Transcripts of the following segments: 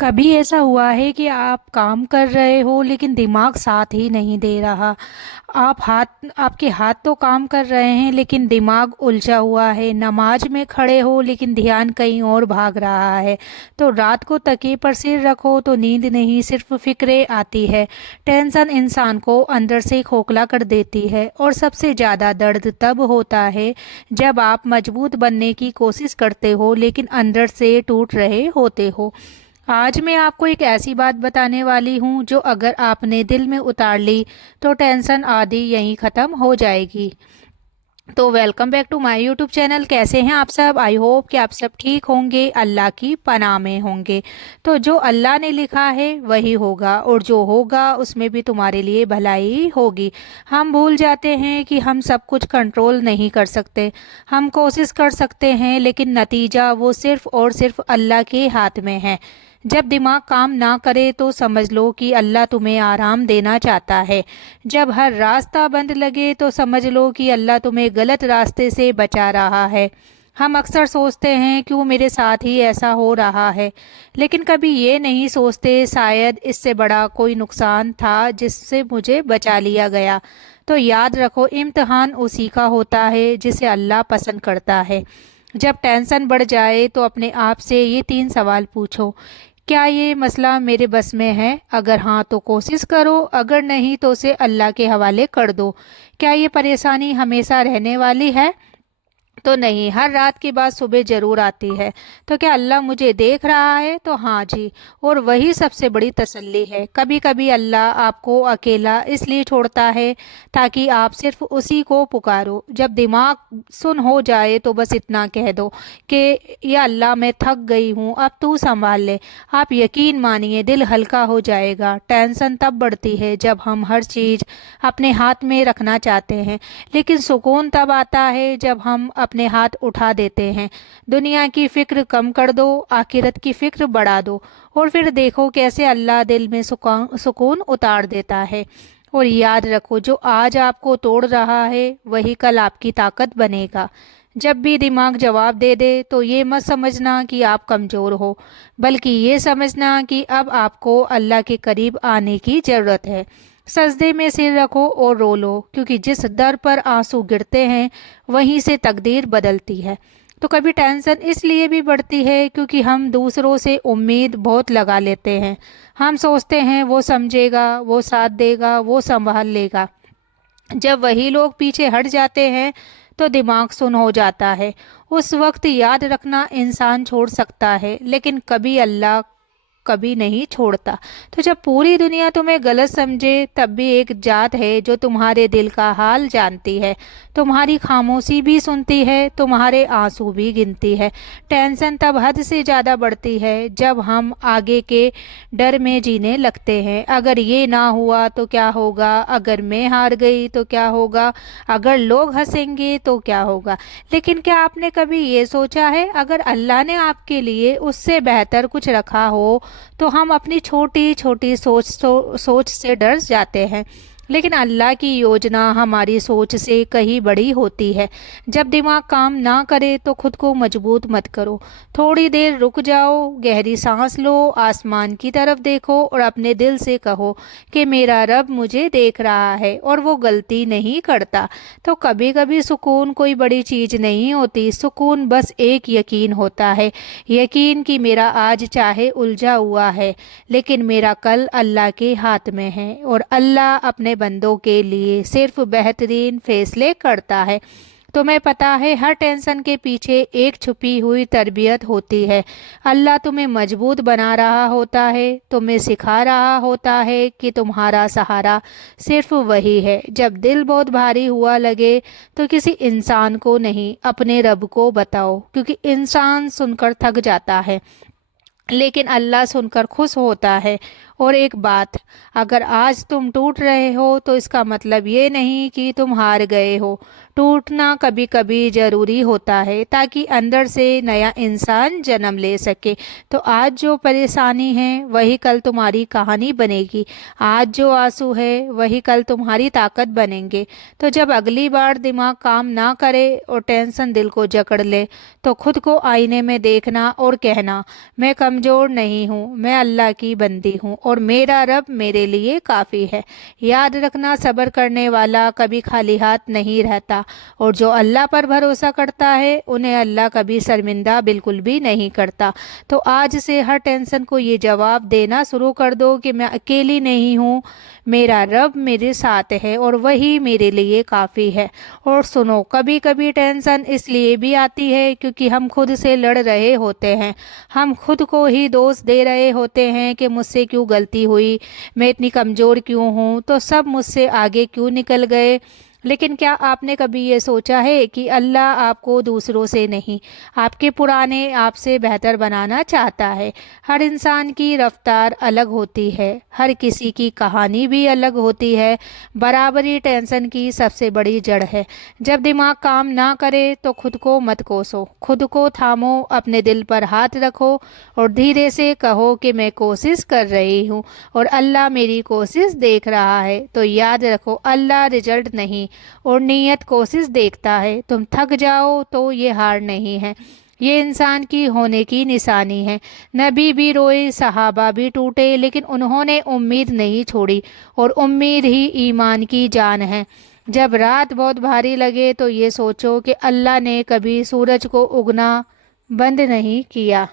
कभी ऐसा हुआ है कि आप काम कर रहे हो लेकिन दिमाग साथ ही नहीं दे रहा। आपके हाथ तो काम कर रहे हैं लेकिन दिमाग उलझा हुआ है। नमाज में खड़े हो लेकिन ध्यान कहीं और भाग रहा है। तो रात को तकिए पर सिर रखो तो नींद नहीं, सिर्फ फिक्रें आती है। टेंशन इंसान को अंदर से खोखला कर देती है और सबसे ज़्यादा दर्द तब होता है जब आप मजबूत बनने की कोशिश करते हो लेकिन अंदर से टूट रहे होते हो। आज मैं आपको एक ऐसी बात बताने वाली हूँ जो अगर आपने दिल में उतार ली तो टेंशन आदि यहीं ख़त्म हो जाएगी। तो welcome back to my YouTube channel. कैसे हैं आप सब? आई होप कि आप सब ठीक होंगे, अल्लाह की पनाह में होंगे। तो जो अल्लाह ने लिखा है वही होगा और जो होगा उसमें भी तुम्हारे लिए भलाई होगी। हम भूल जाते हैं कि हम सब कुछ कंट्रोल नहीं कर सकते। हम कोशिश कर सकते हैं लेकिन नतीजा वो सिर्फ और सिर्फ अल्लाह के हाथ में है। जब दिमाग काम ना करे तो समझ लो कि अल्लाह तुम्हें आराम देना चाहता है। जब हर रास्ता बंद लगे तो समझ लो कि अल्लाह तुम्हें गलत रास्ते से बचा रहा है। हम अक्सर सोचते हैं क्यों मेरे साथ ही ऐसा हो रहा है, लेकिन कभी ये नहीं सोचते शायद इससे बड़ा कोई नुकसान था जिससे मुझे बचा लिया गया। तो याद रखो, इम्तिहान उसी का होता है जिसे अल्लाह पसंद करता है। जब टेंशन बढ़ जाए तो अपने आप से ये 3 सवाल पूछो। क्या ये मसला मेरे बस में है? अगर हाँ तो कोशिश करो, अगर नहीं तो उसे अल्लाह के हवाले कर दो। क्या ये परेशानी हमेशा रहने वाली है? तो नहीं, हर रात के बाद सुबह जरूर आती है। तो क्या अल्लाह मुझे देख रहा है? तो हाँ जी, और वही सबसे बड़ी तसल्ली है। कभी कभी अल्लाह आपको अकेला इसलिए छोड़ता है ताकि आप सिर्फ उसी को पुकारो। जब दिमाग सुन हो जाए तो बस इतना कह दो कि या अल्लाह मैं थक गई हूँ, अब तू संभाल ले। आप यकीन मानिए दिल हल्का हो जाएगा। टेंशन तब बढ़ती है जब हम हर चीज़ अपने हाथ में रखना चाहते हैं, लेकिन सुकून तब आता है जब हम अपने हाथ उठा देते हैं। दुनिया की फिक्र कम कर दो, आखिरत की फिक्र बढ़ा दो, और फिर देखो कैसे अल्लाह दिल में सुकून उतार देता है। और याद रखो, जो आज आपको तोड़ रहा है वही कल आपकी ताकत बनेगा। जब भी दिमाग जवाब दे दे तो ये मत समझना कि आप कमज़ोर हो, बल्कि ये समझना कि अब आपको अल्लाह के करीब आने की ज़रूरत है। सजदे में सिर रखो और रो लो, क्योंकि जिस दर पर आंसू गिरते हैं वहीं से तकदीर बदलती है। तो कभी टेंशन इसलिए भी बढ़ती है क्योंकि हम दूसरों से उम्मीद बहुत लगा लेते हैं। हम सोचते हैं वो समझेगा, वो साथ देगा, वो संभाल लेगा। जब वही लोग पीछे हट जाते हैं तो दिमाग सुन हो जाता है। उस वक्त याद रखना, इंसान छोड़ सकता है लेकिन कभी अल्लाह कभी नहीं छोड़ता। तो जब पूरी दुनिया तुम्हें गलत समझे तब भी एक जात है जो तुम्हारे दिल का हाल जानती है, तुम्हारी खामोशी भी सुनती है, तुम्हारे आंसू भी गिनती है। टेंशन तब हद से ज़्यादा बढ़ती है जब हम आगे के डर में जीने लगते हैं। अगर ये ना हुआ तो क्या होगा, अगर मैं हार गई तो क्या होगा, अगर लोग हंसेंगे तो क्या होगा। लेकिन क्या आपने कभी ये सोचा है, अगर अल्लाह ने आपके लिए उससे बेहतर कुछ रखा हो तो हम अपनी छोटी छोटी सोच से डर जाते हैं, लेकिन अल्लाह की योजना हमारी सोच से कहीं बड़ी होती है। जब दिमाग काम ना करे तो खुद को मजबूत मत करो। थोड़ी देर रुक जाओ, गहरी सांस लो, आसमान की तरफ देखो और अपने दिल से कहो कि मेरा रब मुझे देख रहा है और वो गलती नहीं करता। तो कभी कभी सुकून कोई बड़ी चीज़ नहीं होती, सुकून बस एक यकीन होता है। यकीन कि मेरा आज चाहे उलझा हुआ है लेकिन मेरा कल अल्लाह के हाथ में है, और अल्लाह अपने बंदों के लिए सिर्फ बेहतरीन फैसले करता है। तुम्हें पता है, हर टेंशन के पीछे एक छुपी हुई तरबियत होती है। अल्लाह तुम्हें मजबूत बना रहा होता है, तुम्हें सिखा रहा होता है कि तुम्हारा सहारा सिर्फ वही है। जब दिल बहुत भारी हुआ लगे तो किसी इंसान को नहीं, अपने रब को बताओ, क्योंकि इंसान सुनकर थक जाता है लेकिन अल्लाह सुनकर खुश होता है। اور ایک بات، اگر آج تم ٹوٹ رہے ہو تو اس کا مطلب یہ نہیں کہ تم ہار گئے ہو۔ ٹوٹنا کبھی کبھی ضروری ہوتا ہے تاکہ اندر سے نیا انسان جنم لے سکے۔ تو آج جو پریشانی ہے وہی کل تمہاری کہانی بنے گی، آج جو آنسو ہے وہی کل تمہاری طاقت بنیں گے۔ تو جب اگلی بار دماغ کام نہ کرے اور ٹینشن دل کو جکڑ لے تو خود کو آئینے میں دیکھنا اور کہنا، میں کمزور نہیں ہوں، میں اللہ کی بندی ہوں اور میرا رب میرے لیے کافی ہے۔ یاد رکھنا، صبر کرنے والا کبھی خالی ہاتھ نہیں رہتا، اور جو اللہ پر بھروسہ کرتا ہے انہیں اللہ کبھی شرمندہ بالکل بھی نہیں کرتا۔ تو آج سے ہر ٹینشن کو یہ جواب دینا شروع کر دو کہ میں اکیلی نہیں ہوں، میرا رب میرے ساتھ ہے اور وہی میرے لیے کافی ہے۔ اور سنو، کبھی کبھی ٹینشن اس لیے بھی آتی ہے کیونکہ ہم خود سے لڑ رہے ہوتے ہیں، ہم خود کو ہی دوست دے رہے ہوتے ہیں کہ مجھ سے کیوں غلطی ہوئی، میں اتنی کمزور کیوں ہوں، تو سب مجھ سے آگے کیوں نکل گئے۔ لیکن کیا آپ نے کبھی یہ سوچا ہے کہ اللہ آپ کو دوسروں سے نہیں، آپ کے پرانے آپ سے بہتر بنانا چاہتا ہے؟ ہر انسان کی رفتار الگ ہوتی ہے، ہر کسی کی کہانی بھی الگ ہوتی ہے۔ برابری ٹینشن کی سب سے بڑی جڑ ہے۔ جب دماغ کام نہ کرے تو خود کو مت کوسو، خود کو تھامو، اپنے دل پر ہاتھ رکھو اور دھیرے سے کہو کہ میں کوشش کر رہی ہوں اور اللہ میری کوشش دیکھ رہا ہے۔ تو یاد رکھو، اللہ رزلٹ نہیں اور نیت کوشش دیکھتا ہے۔ تم تھک جاؤ تو یہ ہار نہیں ہے، یہ انسان کی ہونے کی نشانی ہے۔ نبی بھی روئے، صحابہ بھی ٹوٹے، لیکن انہوں نے امید نہیں چھوڑی، اور امید ہی ایمان کی جان ہے۔ جب رات بہت بھاری لگے تو یہ سوچو کہ اللہ نے کبھی سورج کو اگنا بند نہیں کیا۔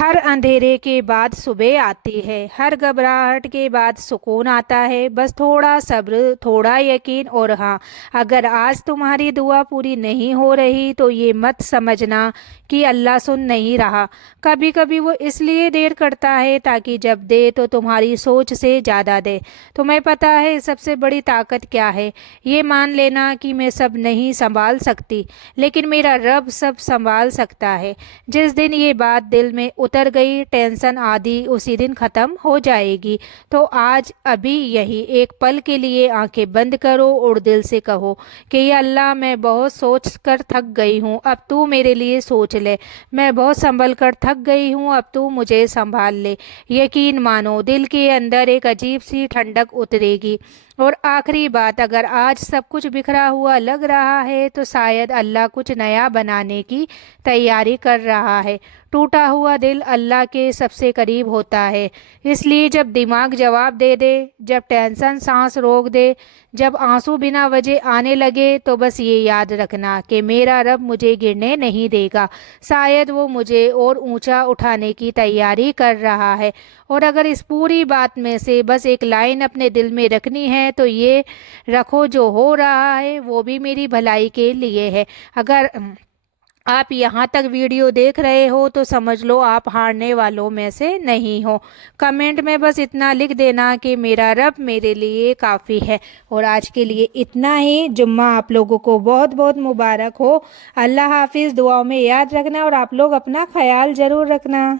ہر اندھیرے کے بعد صبح آتی ہے، ہر گھبراہٹ کے بعد سکون آتا ہے۔ بس تھوڑا صبر، تھوڑا یقین، اور ہاں، اگر آج تمہاری دعا پوری نہیں ہو رہی تو یہ مت سمجھنا کہ اللہ سن نہیں رہا۔ کبھی کبھی وہ اس لیے دیر کرتا ہے تاکہ جب دے تو تمہاری سوچ سے زیادہ دے۔ تمہیں پتہ ہے سب سے بڑی طاقت کیا ہے؟ یہ مان لینا کہ میں سب نہیں سنبھال سکتی، لیکن میرا رب سب سنبھال سکتا ہے۔ جس دن یہ بات دل میں اتر گئی، ٹینشن آدھی اسی دن ختم ہو جائے گی۔ تو آج ابھی یہی ایک پل کے لیے آنکھیں بند کرو اور دل سے کہو کہ یا اللہ، میں بہت سوچ کر تھک گئی ہوں، اب تو میرے لیے سوچ لے۔ میں بہت سنبھل کر تھک گئی ہوں، اب تو مجھے سنبھال لے۔ یقین مانو، دل کے اندر ایک عجیب سی ٹھنڈک اترے گی۔ اور آخری بات، اگر آج سب کچھ بکھرا ہوا لگ رہا ہے تو شاید اللہ کچھ نیا بنانے کی تیاری کر رہا ہے۔ ٹوٹا ہوا دل اللہ کے سب سے قریب ہوتا ہے۔ اس لیے جب دماغ جواب دے دے، جب ٹینشن سانس روک دے، جب آنسو بنا وجہ آنے لگے، تو بس یہ یاد رکھنا کہ میرا رب مجھے گرنے نہیں دے گا، شاید وہ مجھے اور اونچا اٹھانے کی تیاری کر رہا ہے۔ اور اگر اس پوری بات میں سے بس ایک لائن اپنے دل میں رکھنی ہے تو یہ رکھو، جو ہو رہا ہے وہ بھی میری بھلائی کے لیے ہے۔ اگر آپ یہاں تک ویڈیو دیکھ رہے ہو تو سمجھ لو آپ ہارنے والوں میں سے نہیں ہو۔ کمنٹ میں بس اتنا لکھ دینا کہ میرا رب میرے لیے کافی ہے۔ اور آج کے لیے اتنا ہی۔ جمعہ آپ لوگوں کو بہت بہت مبارک ہو۔ اللہ حافظ۔ دعاؤں میں یاد رکھنا اور آپ لوگ اپنا خیال ضرور رکھنا۔